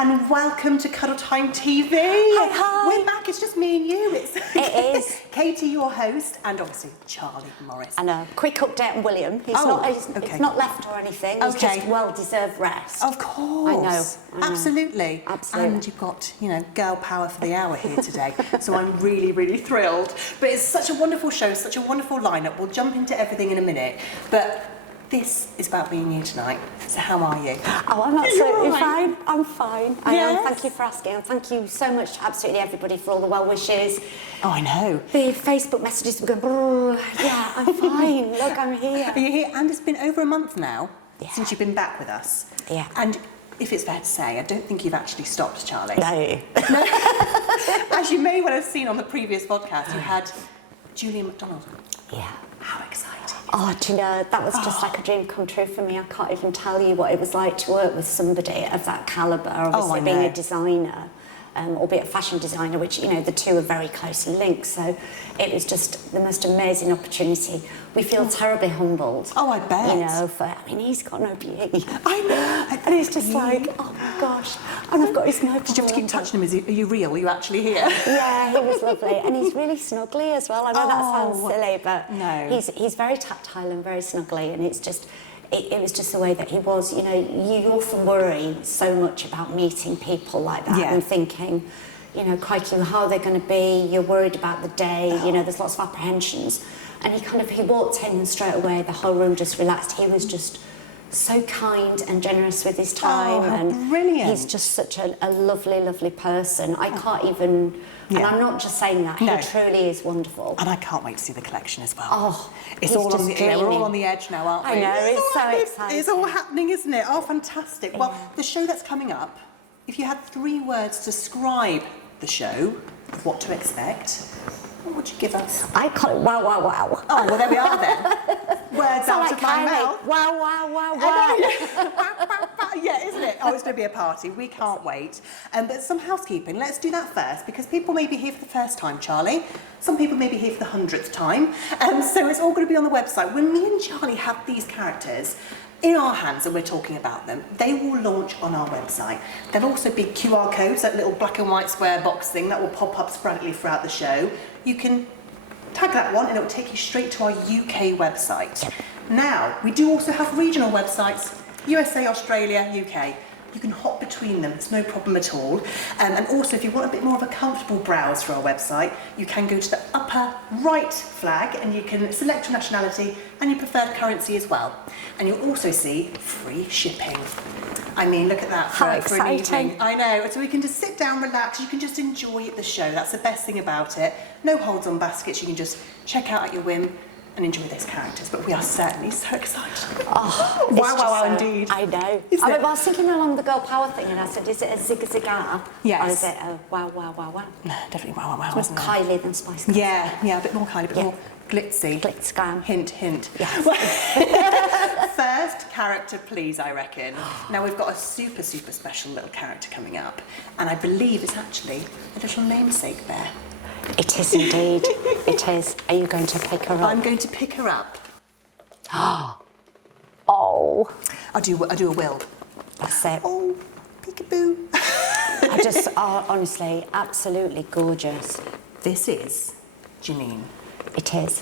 and welcome to Cuddle Time TV. Hi. We're back, it's just me and you. It is. Katie, your host, and obviously Charlie Morris. And a quick update on William. He's not left or anything. He's just well-deserved rest. Of course. I know. Absolutely. Absolutely. And you've got, girl power for the hour here today. So I'm really, really thrilled. But it's such a wonderful show, such a wonderful lineup. We'll jump into everything in a minute. But this is about being you tonight. So how are you? Oh, I'm absolutely fine. I'm fine. I Yes. am. Thank you for asking. And thank you so much to absolutely everybody for all the well wishes. Oh, I know. The Facebook messages were going, "Brr, yeah, I'm fine. Look, I'm here. Are you here? And it's been over a month now since you've been back with us. Yeah. And if it's fair to say, I don't think you've actually stopped, Charlie. No. As you may well have seen on the previous podcast, you had Juliet McDonald. Yeah. How exciting. Oh, do you know, that was just like a dream come true for me. I can't even tell you what it was like to work with somebody of that calibre, obviously being a designer, albeit a fashion designer, which, the two are very closely linked. So it was just the most amazing opportunity. We feel terribly humbled. Oh, I bet. He's got no beauty. I know. And it's just like, oh my gosh. And I've got his mobile. Did you have to keep touching him? Are you real? Are you actually here? Yeah, he was lovely. And he's really snuggly as well. I know that sounds silly, but no. He's very tactile and very snuggly. And it's just, it was just the way that he was. You often worry so much about meeting people like that and thinking, crikey, how are they going to be? You're worried about the day. There's lots of apprehensions. And he walked in and straight away the whole room just relaxed. He was just so kind and generous with his time. And brilliant. He's just such a lovely, lovely person. I can't even... And I'm not just saying that, he truly is wonderful. And I can't wait to see the collection as well. Oh, it's all on we're all on the edge now, aren't we? I know, it's so exciting. It's all happening, isn't it? Oh, fantastic. Well, the show that's coming up, if you had 3 words to describe the show, of what to expect, what would you give us? I call it wow, wow, wow. Oh, well, there we are then. Words out of my mouth. Wow, wow, wow, wow. Yeah, isn't it? Oh, it's going to be a party. We can't wait. But some housekeeping. Let's do that first, because people may be here for the first time, Charlie. Some people may be here for the 100th time. So it's all going to be on the website. When me and Charlie have these characters in our hands and we're talking about them, they will launch on our website. There'll also be QR codes, that little black and white square box thing that will pop up sporadically throughout the show. You can tag that one and it will take you straight to our UK website. Now, we do also have regional websites, USA, Australia, UK. You can hop between them, it's no problem at all. And also, if you want a bit more of a comfortable browse through our website, you can go to the upper right flag and you can select your nationality and your preferred currency as well. And you'll also see free shipping. I mean, look at that for an evening. I know, so we can just sit down, relax, you can just enjoy the show. That's the best thing about it. No holds on baskets, you can just check out at your whim and enjoy those characters, but we are certainly so excited. Oh, wow, indeed. I know. I was thinking along the girl power thing, and I said, is it a zig-a-zig-ah? Yes. Or is it a wow, wow, wow, wow? No, definitely wow, wow, wow. More Kylie than Spice Girls. Yeah, a bit more Kylie, a bit more glitzy. Glitz glam. Hint, hint. Yes. First character, please, I reckon. Now, we've got a super, super special little character coming up, and I believe it's actually a little namesake bear. It is indeed. It is. Are you going to pick her up? I'm going to pick her up. Oh. I'll do a will. That's it. Oh, peekaboo. I just are honestly absolutely gorgeous. This is Janine. It is.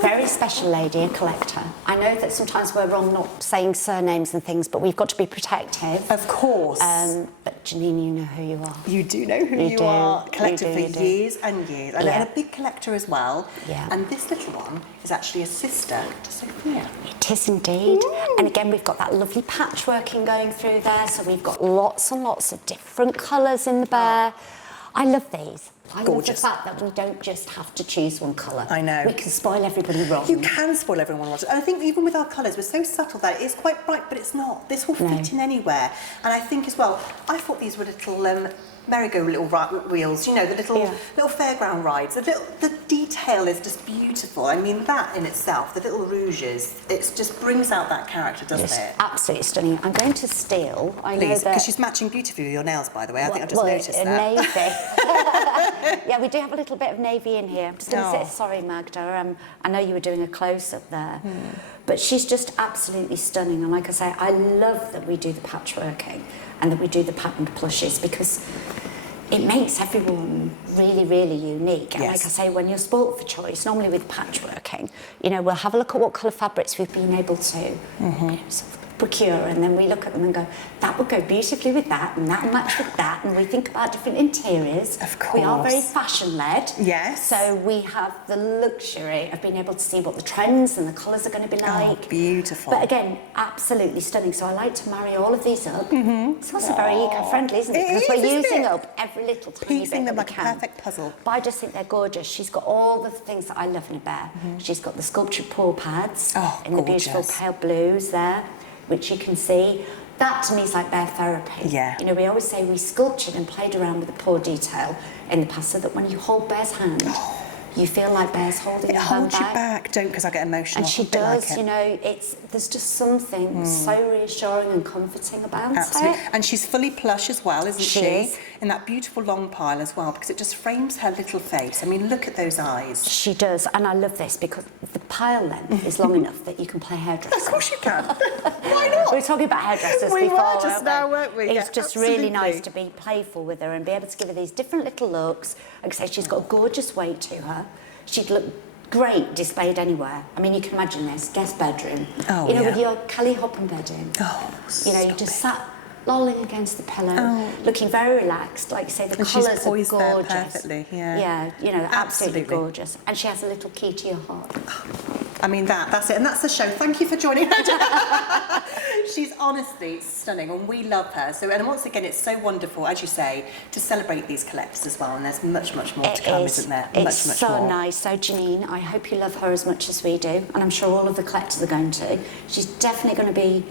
Very special lady, a collector. I know that sometimes we're wrong not saying surnames and things, but we've got to be protective. Of course. But Janine, you know who you are. You do know who you are. Collected for years and years. And a big collector as well. Yeah. And this little one is actually a sister to Sophia. It is indeed. Ooh. And again, we've got that lovely patchworking going through there. So we've got lots and lots of different colours in the bear. I love these. I love the fact that we don't just have to choose one colour. I know. We can spoil everybody wrong. You can spoil everyone wrong. And I think even with our colours, we're so subtle that it is quite bright, but it's not. This will fit in anywhere. And I think as well, I thought these were little merry-go little wheels, the little fairground rides. The detail is just beautiful. I mean, that in itself, the little rouges, it just brings out that character, doesn't it? Absolutely stunning. I'm going to steal. Please, because she's matching beautifully with your nails, by the way. I think I've just noticed that. Maybe. Yeah, we do have a little bit of navy in here. I'm just going to say, sorry, Magda. I know you were doing a close-up there. But she's just absolutely stunning. And like I say, I love that we do the patchworking and that we do the patterned plushes, because it makes everyone really, really unique. And like I say, when you're spoilt for choice, normally with patchworking, you know, we'll have a look at what colour fabrics we've been able to you know, sort of procure, and then we look at them and go, that would go beautifully with that, and that will match with that, and we think about different interiors. Of course. We are very fashion-led. Yes. So we have the luxury of being able to see what the trends and the colours are going to be like. Oh, beautiful. But again, absolutely stunning. So I like to marry all of these up. It's also very eco-friendly, isn't it? Because we're using up every little tiny piecing bit them that like we a can. perfect puzzle. But I just think they're gorgeous. She's got all the things that I love in a bear. She's got the sculptured paw pads in the beautiful pale blues there, which you can see. That to me is like bear therapy. Yeah. You know, we always say we sculptured and played around with the paw detail in the past, so that when you hold Bear's hand, you feel like Bear's holding your hand back. It holds you back. Don't, because I get emotional. And she does, you know, there's just something so reassuring and comforting about it. And she's fully plush as well, isn't she? She is. In that beautiful long pile as well, because it just frames her little face. I mean, look at those eyes. She does, and I love this because the pile length is long enough that you can play hairdresser. Of course you can. Why not? We were talking about hairdressers We before, were just now, weren't we? It's Yeah, just really nice absolutely. to be playful with her and be able to give her these different little looks. Like I say, she's got a gorgeous weight to her. She'd look great displayed anywhere. I mean, you can imagine this, guest bedroom. Oh, you know, with your Kelly Hoppen bedding. Oh, you know, you just sat lolling against the pillow, looking very relaxed. Like you say, the colours are gorgeous. There perfectly, Yeah, you know, absolutely gorgeous. And she has a little key to your heart. I mean, that's it. And that's the show. Thank you for joining her. She's honestly stunning, and we love her. So, and once again, it's so wonderful, as you say, to celebrate these collectors as well. And there's much, much more to come, isn't there? It's much so more. nice. So, Janine, I hope you love her as much as we do. And I'm sure all of the collectors are going to. She's definitely going to be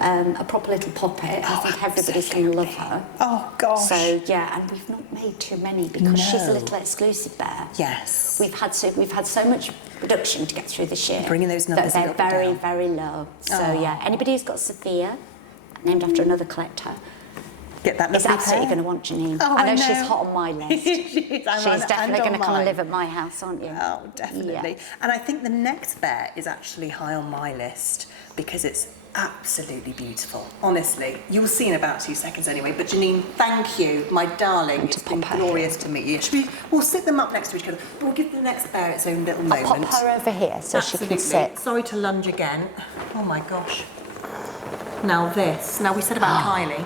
a proper little poppet. I think everybody's going to love her. Oh, gosh. So, yeah, and we've not made too many because she's a little exclusive bear. Yes. We've had so much production to get through this year. Bringing those numbers that they're very, down. very low. So, yeah, anybody who's got Sophia, named after another collector, Get that is absolutely going to want Janine. Oh, I know she's hot on my list. She's definitely definitely going to come and live at my house, aren't you? Oh, definitely. Yeah. And I think the next bear is actually high on my list because it's absolutely beautiful. Honestly, you'll see in about 2 seconds anyway. But Janine, thank you, my darling. It's been glorious to meet you. We'll sit them up next to each other. We'll give the next bear its own little moment. I'll pop her over here so she can sit. Sorry to lunge again. Oh my gosh. Now this. Now we said about Kylie.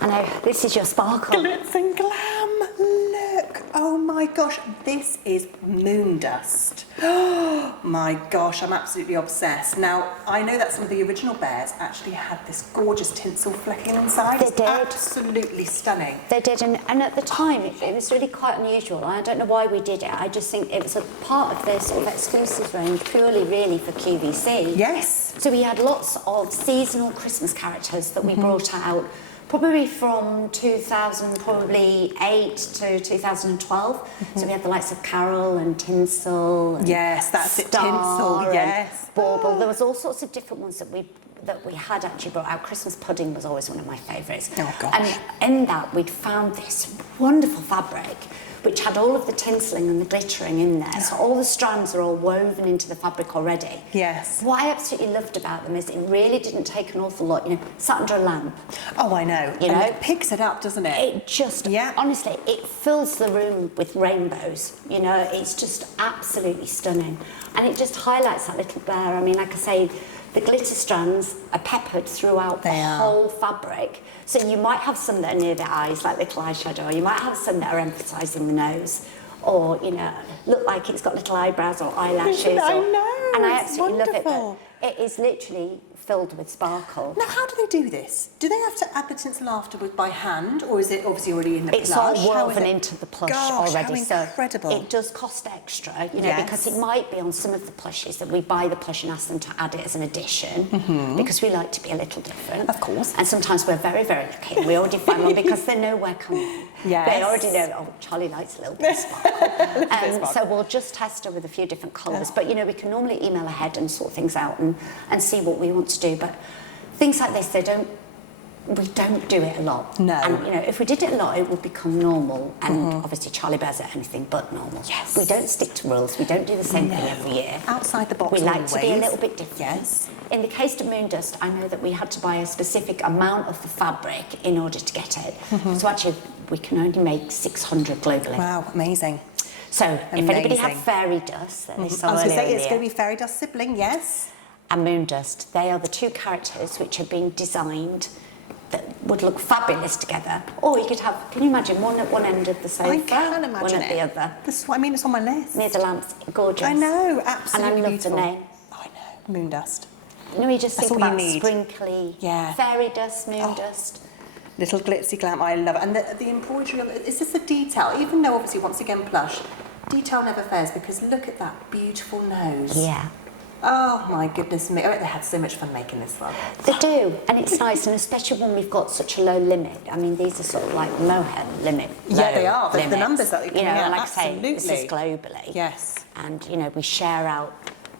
I know, this is your sparkle. Glitz and glam. Look. Oh my gosh. This is Moondust. Oh my gosh. I'm absolutely obsessed. Now, I know that some of the original bears actually had this gorgeous tinsel flecking inside. They did. Absolutely stunning. They did, and at the time it was really quite unusual. I don't know why we did it. I just think it was a part of their sort of exclusive range, purely really for QVC. Yes. So we had lots of seasonal Christmas characters that we brought out, probably from 2008 to 2012. So we had the likes of Carol and Tinsel. And yes, that's it. Star Tinsel. Yes. And Bauble. There was all sorts of different ones that we had actually brought out. Christmas pudding was always one of my favourites. Oh gosh. And in that we'd found this wonderful fabric which had all of the tinselling and the glittering in there. So all the strands are all woven into the fabric already. Yes. What I absolutely loved about them is it really didn't take an awful lot, you know, sat under a lamp. Oh, I know. You and know? it picks it up, doesn't it? It just, honestly, it fills the room with rainbows. You know, it's just absolutely stunning. And it just highlights that little bear. I mean, like I say, the glitter strands are peppered throughout the whole fabric. So you might have some that are near the eyes, like little eyeshadow, or you might have some that are emphasising the nose, or, you know, look like it's got little eyebrows or eyelashes. I know, and I it's absolutely wonderful. love it, but it is literally filled with sparkle. Now, how do they do this? Do they have to add the tinsel afterwards by hand, or is it obviously already in the plush? It's all woven into the plush already, how incredible. So it does cost extra, you know, because it might be on some of the plushes that we buy the plush and ask them to add it as an addition, because we like to be a little different. Of course. And sometimes we're very, very lucky. We already find one because they know we're coming. Yes. They already know, oh, Charlie likes a little bit of sparkle. So we'll just test her with a few different colours. But, you know, we can normally email ahead and sort things out and see what we want to do. But things like this, they don't we don't do it a lot. No. And, you know, if we did it a lot, it would become normal. And obviously Charlie Bears are anything but normal. Yes. We don't stick to rules. We don't do the same thing every year. Outside the box We like always. to be a little bit different. Yes. In the case of Moondust, I know that we had to buy a specific amount of the fabric in order to get it. So actually, we can only make 600 globally. Wow, amazing. So if anybody had Fairy Dust, that they saw I was going to earlier say, in it's the going to year, be Fairy Dust sibling, yes. and Moondust, they are the two characters which have been designed that would look fabulous together. Or you could have, can you imagine, one at one end of the sofa, I can imagine one at the it. other. This is what I mean, it's on my list. Near the lamps, gorgeous. I know, absolutely And I love beautiful. the name. Oh, I know, Moondust. You know, you just That's think all you about need. sprinkly, Yeah. Fairy Dust, Moondust. Little glitzy glam, I love it. And the embroidery, it's just the detail, even though obviously, once again, plush, detail never fails, because look at that beautiful nose. Yeah. Oh my goodness me. I bet they had so much fun making this one. They do, and it's nice, and especially when we've got such a low limit. I mean, these are sort of like mohair limit. Yeah, they low are. The limits. numbers that are coming You know, out, like I say, this absolutely. is globally. Yes. And, you know, we share out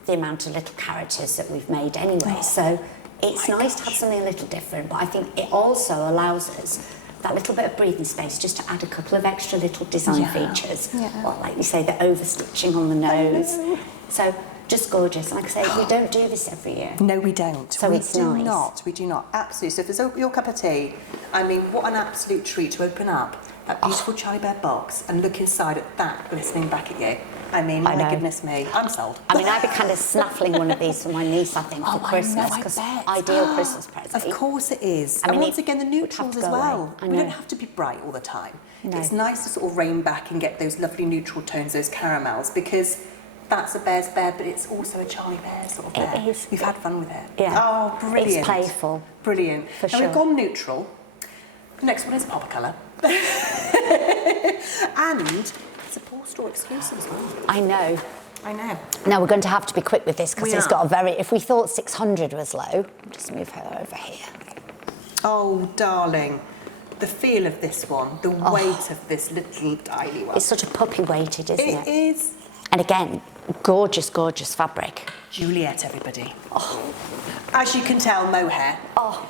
the amount of little characters that we've made anyway. So it's nice to have something a little different, but I think it also allows us that little bit of breathing space just to add a couple of extra little design features. Yeah. Well, like you say, the overstitching on the nose. So just gorgeous. And like I say, we don't do this every year. No, we don't. So we it's do nice. not. We do not. Absolutely. So if it's your cup of tea, I mean, what an absolute treat to open up that beautiful Charlie Bear box and look inside at that glistening back at you. I mean, I my know. goodness me, I'm sold. I mean, I'd be kind of snaffling one of these for my niece, I think, for Christmas, I because bet. ideal Christmas present. Of course it is. I And mean, once again, the it would have neutrals to as go well. away. I We don't know. have to be bright all the time. No. It's nice to sort of rein back and get those lovely neutral tones, those caramels, because that's a bear's bear, but it's also a Charlie Bear sort of bear. It is. You've had fun with it. Yeah. Oh, brilliant. It's playful. Brilliant. For now sure. we've gone neutral. The next one is pop colour. And it's a Paul Store exclusive as well. I know. I know. Now, we're going to have to be quick with this because We it's are. got a very... If we thought 600 was low, just move her over here. Oh, darling. The feel of this one, the weight of this little tiny one. It's sort of puppy-weighted, isn't It it? is. And again, gorgeous, gorgeous fabric. Juliet, everybody. As you can tell, mohair.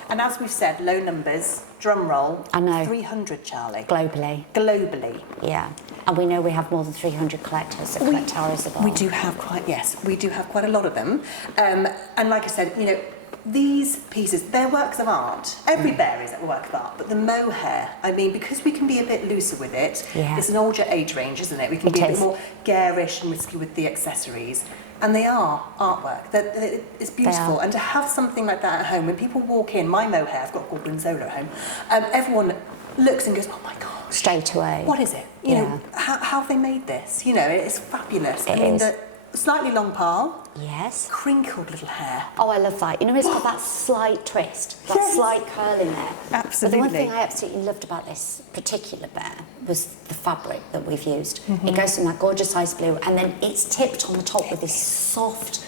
And as we've said, low numbers, drum roll. I know. 300, Charlie. Globally. Globally. Yeah. And we know we have more than 300 collectors that collect ours as well. We do have quite, yes, we do have quite a lot of them. And like I said, you know, these pieces, they're works of art. Every bear is a work of art, but the mohair, I mean, because we can be a bit looser with it, Yeah. it's an older age range, isn't it? We can It be a bit is. more garish and risky with the accessories. And they are artwork. It's beautiful. And to have something like that at home, when people walk in, my mohair, I've got a Gorgonzola at home, everyone looks and goes, oh my gosh. Straight away. What is it? You know, how have they made this? You know, it's fabulous. It is. The slightly long pile, Yes. crinkled little hair. Oh, I love that. You know, it's got that slight twist, that Yes. slight curl in there. Absolutely. But the one thing I absolutely loved about this particular bear was the fabric that we've used. It goes from that gorgeous ice blue, and then it's tipped on the top with this soft,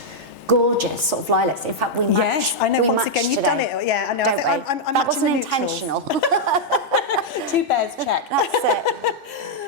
gorgeous sort of lilacs. In fact, we matched. Yes, I know. we Once matched again, you've today, done it. Yeah, I know. Don't we? I'm that matching wasn't the neutrals. intentional. Two bears, check. That's it.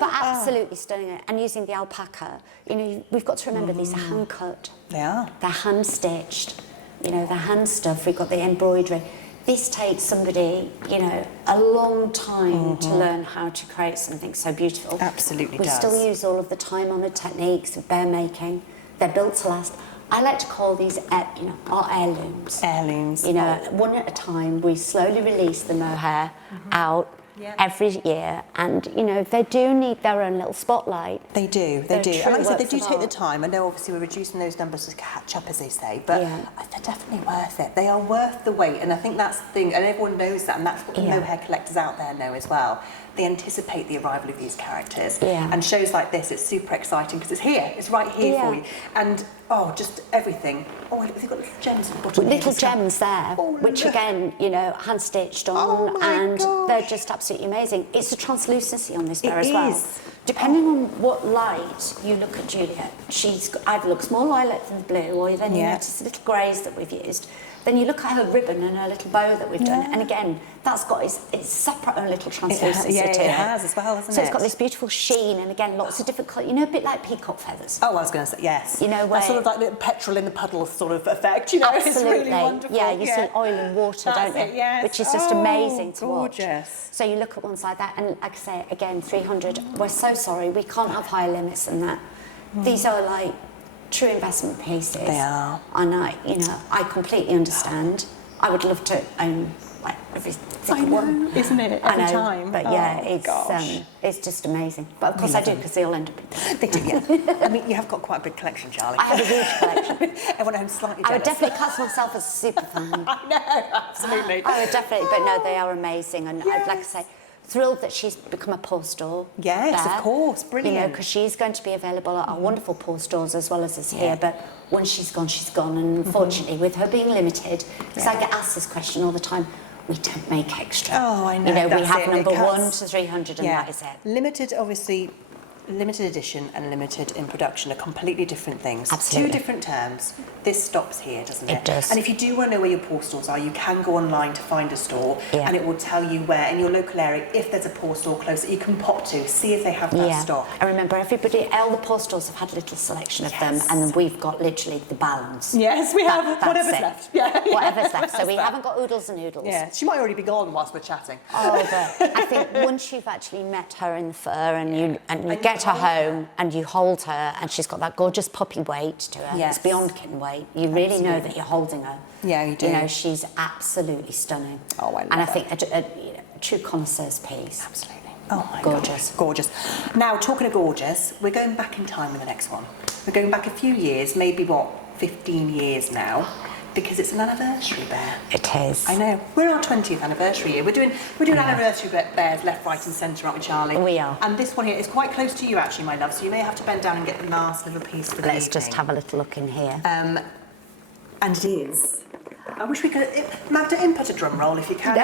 But absolutely stunning. And using the alpaca, you know, we've got to remember these are hand cut. They are. They're hand stitched. You know, they're hand stuff. We've got the embroidery. This takes somebody, you know, a long time to learn how to create something so beautiful. Absolutely We does. still use all of the time-honoured techniques of bear making. They're built to last. I like to call these, you know, our heirlooms. Heirlooms. You know, one at a time, we slowly release the mohair out every year, and you know they do need their own little spotlight. They do, they They're do. true And like I said, they works do of take the art. time. I know obviously we're reducing those numbers to catch up, as they say, but Yeah. they're definitely worth it. They are worth the wait, and I think that's the thing, and everyone knows that, and that's what the Yeah. mohair collectors out there know as well. They anticipate the arrival of these characters. Yeah. And shows like this, it's super exciting because it's here, it's right here for Yeah. you. And, oh, just everything. Oh, look, they've got little gems at the bottom. Little here. gems there, Oh, which look. again, you know, hand stitched on, Oh my and gosh. they're just absolutely amazing. It's the translucency on this bear It as well. is. Depending on what light you look at Juliet, she's either looks more lilac than the blue, or then you notice the little greys that we've used. Then you look at her ribbon and her little bow that we've done, and again, that's got its separate own little translucency to it. It has as well, hasn't it? So it's got this beautiful sheen, and again, lots of different colours. You know, a bit like peacock feathers. Oh, I was going to say, yes. You know, where... That's sort of like the petrol in the puddle sort of effect, you know. Absolutely. It's really wonderful. Yeah, you see oil and water, don't you? Yes. Which is just amazing to gorgeous. watch. So you look at ones like that, and like I say, again, 300. We're so sorry, we can't have higher limits than that. These are like true investment pieces. They are. And I completely understand. I would love to own like every single one. Isn't it? I Every know, time. but yeah, it's just amazing. But of course I do, because they all end up in They do, yeah. I mean, you have got quite a big collection, Charlie. I have a huge collection. Everyone at home's slightly I jealous. would definitely class myself as a super fan. I know, absolutely. I would definitely, but no, they are amazing. And I'd like to say, thrilled that she's become a paw store. Yes, there, of course, brilliant. You know, because she's going to be available at our wonderful paw stores as well as us here. But once she's gone, she's gone. And unfortunately, with her being limited, because I get asked this question all the time, we don't make extra. Oh, I know. You know, we that's have it. number It 1 cuts. to 300, and that is it. Limited, obviously, limited edition and limited in production are completely different things. Absolutely. 2 different terms. This stops here, doesn't it? It does. And if you do want to know where your paw stores are, you can go online to find a store, and it will tell you where in your local area, if there's a paw store close that you can pop to, see if they have that stock. I remember all the paw stores have had a little selection of them, and then we've got literally the balance. Yes, we have whatever's it. left. Yeah, whatever's left. So we haven't got oodles and noodles. Yeah, she might already be gone whilst we're chatting. Oh, but I think once you've actually met her in the fur and you get her home and you hold her, and she's got that gorgeous puppy weight to her. Yes. It's beyond kitten weight. You really know that you're holding her. Yeah, you do. You know, she's absolutely stunning. Oh, I love And I it. think a true connoisseur's piece. Absolutely. Oh my Gorgeous. gosh, gorgeous. Now, talking of gorgeous, we're going back in time with the next one. We're going back a few years, maybe 15 years now, because it's an anniversary bear. It is. I know. We're our 20th anniversary year. We're doing anniversary bears left, right, and centre, aren't we, Charlie? We are. And this one here is quite close to you, actually, my love. So you may have to bend down and get the last little piece for the Let's evening. just have a little look in here. And it is. I wish we could. Magda, input a drum roll if you can.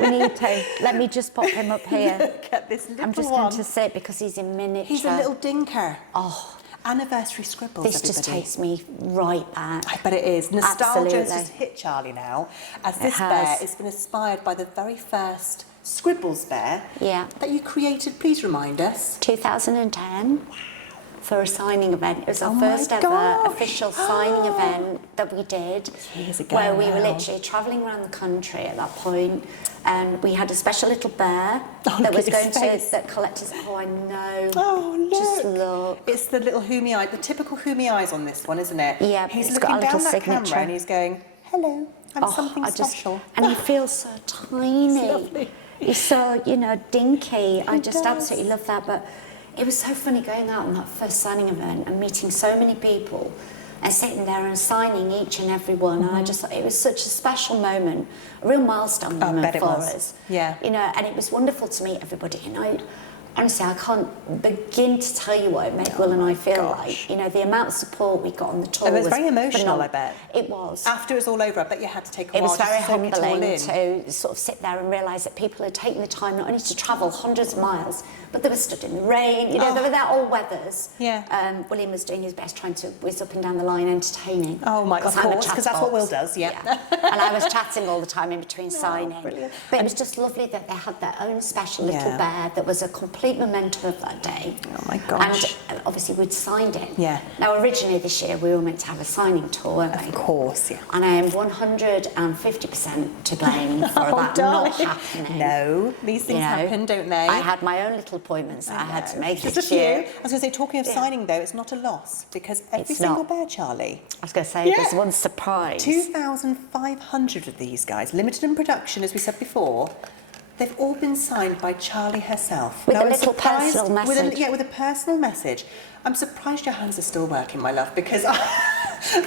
We need to. Let me just pop him up here. Look at this little I'm just one. going to sit because he's in miniature. He's a little dinker. Oh, Anniversary Scribbles, this just everybody. takes me right back. I bet it is. Nostalgia has Absolutely. just hit Charlie now, as this has. bear has been inspired by the very first Scribbles bear that you created. Please remind us. 2010. For a signing event. It was our first ever gosh. official signing event that we did. Years ago where we were now. literally travelling around the country at that point, and we had a special little bear Oh, that look was at his going to face. that collectors. Oh, I know. Oh, look. Just look. It's the little Humi eye, the typical Humi eyes on this one, isn't it? Yeah, He's it's looking got a down little that signature. camera and he's going, hello, I'm something special. And he feels so tiny. lovely. He's so, dinky. I just absolutely love that. But it was so funny going out on that first signing event and meeting so many people and sitting there and signing each and every one. And I just thought it was such a special moment, a real milestone moment bet it for was. us. Yeah. And it was wonderful to meet everybody. And honestly, I can't begin to tell you what it made Will and I feel like. The amount of support we got on the tour It was very emotional, phenomenal. I bet. It was. After it was all over, I bet you had to take a It while was very to soak it all humbling in. to sort of sit there and realise that people had taken the time not only to travel hundreds of miles, but they were stood in the rain. They were there all weathers. Yeah. William was doing his best trying to whiz up and down the line entertaining. Oh my, of I'm a course, because that's what Will chatterbox. does, yeah. And I was chatting all the time in between signing. brilliant. But it was just lovely that they had their own special little bear that was a complete memento of that day. Oh my gosh. And obviously we'd signed it. Yeah. Now originally this year we were meant to have a signing tour, weren't we? Of course, yeah. And I am 150% to blame for that darling. not happening. No, these things happen, don't they? I had my own little appointments that I had to make Just a this few. year. I was going to say, talking of signing though, it's not a loss because every It's single not. bear, Charlie, I was going to say, there's one surprise. 2,500 of these guys, limited in production, as we said before. They've all been signed by Charlie herself. With Now, a I'm little surprised- personal message. With a personal message. I'm surprised your hands are still working, my love, because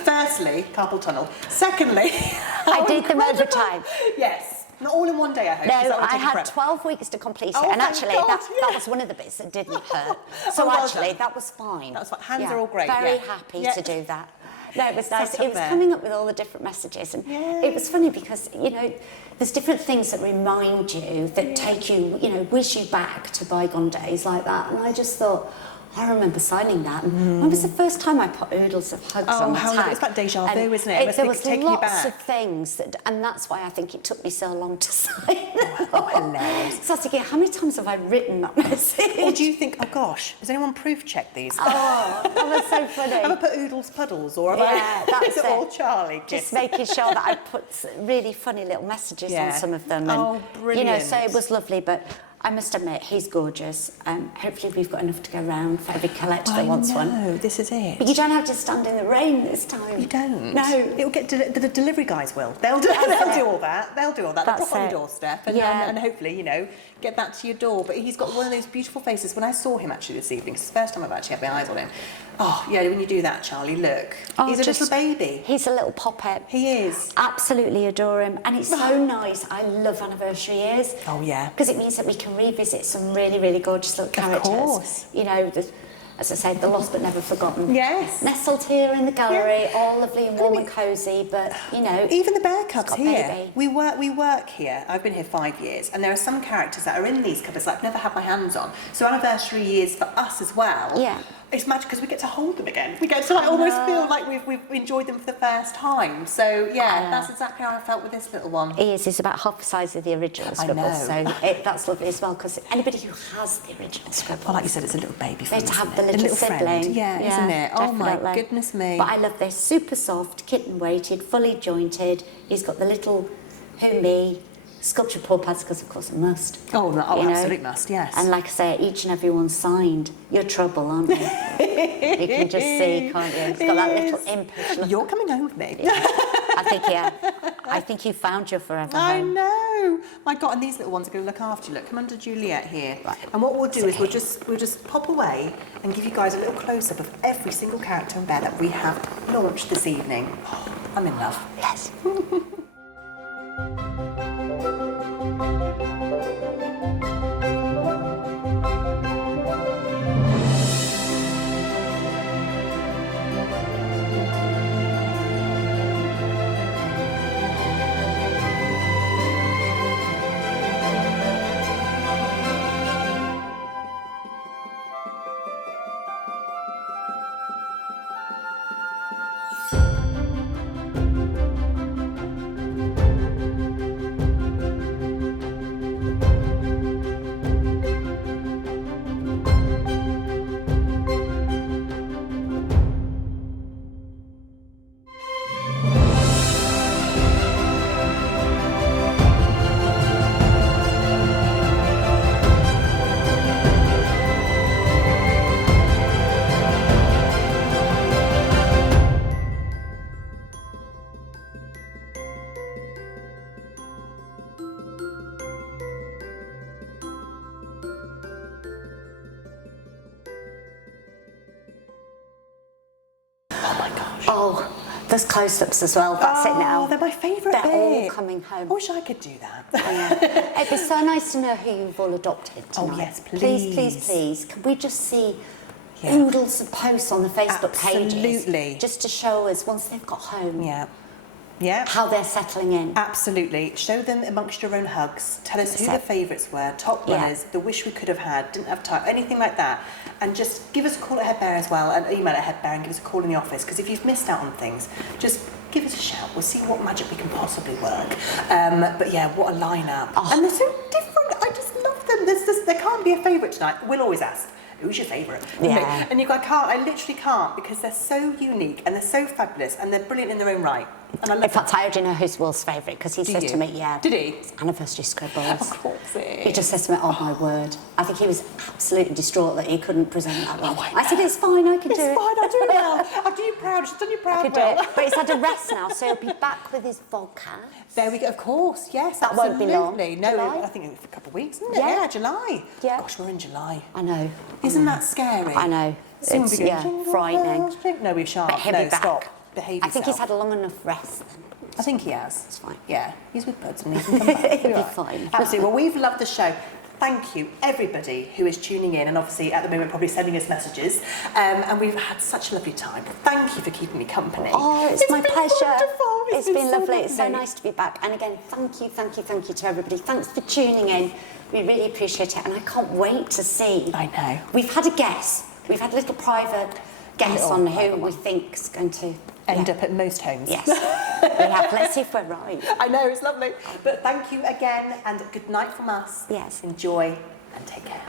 firstly, carpal tunnel. Secondly, I did them incredible. overtime. Yes. Not all in one day, I hope. 'cause No, that would I take a had prep. 12 weeks to complete it, Oh, and thank actually God, that was one of the bits that didn't hurt. So Oh, well actually, done. that was fine. That's fine. Hands are all great, Very yeah. happy Yeah. to do that. No, it was nice. Such a It was fair. coming up with all the different messages, and it was funny because, you know, there's different things that remind you, that take you, you know, whiz you back to bygone days like that. And I just thought, I remember signing that. And when was the first time I put oodles of hugs on the tag? It's that deja vu, isn't it? There was taking you lots back. of things, and that's why I think it took me so long to sign. Hilarious. So I was thinking, how many times have I written that message? Or do you think, oh gosh, has anyone proof checked these? Oh, that was so funny. Have I put oodles puddles, or have that's is it all Charlie? Just making sure that I put really funny little messages on some of them. And, brilliant. You know, so it was lovely, but I must admit, he's gorgeous. Hopefully we've got enough to go round for every collector that wants one. No, this is it. But you don't have to stand in the rain this time. You don't. No. It'll get the delivery guys will. They'll do all that. They'll do all that. They'll That's drop on your it. doorstep and hopefully, you know, get that to your door. But he's got one of those beautiful faces. When I saw him actually this evening, it's the first time I've actually had my eyes on him. Oh, yeah, when you do that, Charlie, look. He's a little baby. He's a little poppet. He is. Absolutely adore him. And it's so nice. I love anniversary years. Oh, yeah. Because it means that we can revisit some really, really gorgeous little characters. Of course. You know, as I said, the lost but never forgotten. Yes. Nestled here in the gallery, all lovely and warm and cosy, but, you know... Even the bear cubs here. Baby. We work here. I've been here 5 years, and there are some characters that are in these cupboards that I've never had my hands on. So anniversary years for us as well. Yeah. It's magic because we get to hold them again. We get to almost feel like we've enjoyed them for the first time. So yeah, that's exactly how I felt with this little one. He is. He's about half the size of the original Scribbles. So that's lovely as well, because anybody who has the original Scribbles... Well, like you said, it's a little baby friend. They have the little sibling. Friend. Yeah, isn't it? Definitely. Oh my goodness me. But I love this. Super soft, kitten weighted, fully jointed. He's got the little who me sculpture paw pads, because of course it must. Absolutely must, yes. And like I say, each and every one's signed. You're trouble, aren't you? You can just see, can't you? It's got that little impish look. You're coming home with me. I think you found your forever home. I know. My God, and these little ones are going to look after you. Look, come under Juliet here. Right. And what we'll do is we'll just pop away and give you guys a little close-up of every single character and bear that we have launched this evening. Oh, I'm in love. Yes. Oh, there's close-ups as well. That's it now. Oh, they're my favourite bit. They're all coming home. I wish I could do that. Oh, yeah. It'd be so nice to know who you've all adopted tonight. Oh, yes, please. Please, please, please. Can we just see oodles of posts on the Facebook pages? Absolutely. Just to show us, once they've got home, how they're settling in. Absolutely. Show them amongst your own hugs. Tell us who the favourites were, top runners, the wish we could have had, didn't have time, anything like that. And just give us a call at Headbear as well, and email at Headbear and give us a call in the office, because if you've missed out on things, just give us a shout. We'll see what magic we can possibly work. But yeah, what a lineup. Oh. And they're so different. I just love them. There can't be a favourite tonight. We'll always ask, who's your favourite? Yeah. And you go, I literally can't, because they're so unique and they're so fabulous and they're brilliant in their own right. And I love In fact, I already know who's Will's favourite, because he said to me, Did he? It's anniversary Scribbles. Of course it is. He just said to me, oh my word. I think he was absolutely distraught that he couldn't present that one. I said, it's fine, I can do it. It's fine, I'll do it well. I'll do you proud. She's done you proud, Will. But he's had a rest now, so he'll be back with his vodcast. There we go, of course, yes. That won't be long. No, July? I think it's a couple of weeks, isn't it? Yeah. July. Yeah. Gosh, we're in July. I know. Isn't that scary? I know. Soon It's, we'll be going, frightening. No, we shan't. But he'll No, be back. stop. Behave yourself. I think he's had a long enough rest then. I think he has. It's fine. Yeah, he's with buds and he can come back. He'll be fine. Absolutely. Well, we've loved the show. thank you, everybody who is tuning in and obviously at the moment probably sending us messages. And we've had such a lovely time. Thank you for keeping me company. Oh, it's my pleasure. Wonderful. It's been lovely. It's so nice to be back. And again, thank you to everybody. Thanks for tuning in. We really appreciate it. And I can't wait to see. I know. We've had a guess. We've had a little private guess on who we think's going to end up at most homes. Yes. We have. Let's see if we're right. I know, it's lovely. But thank you again and good night from us. Yes. Enjoy and take care.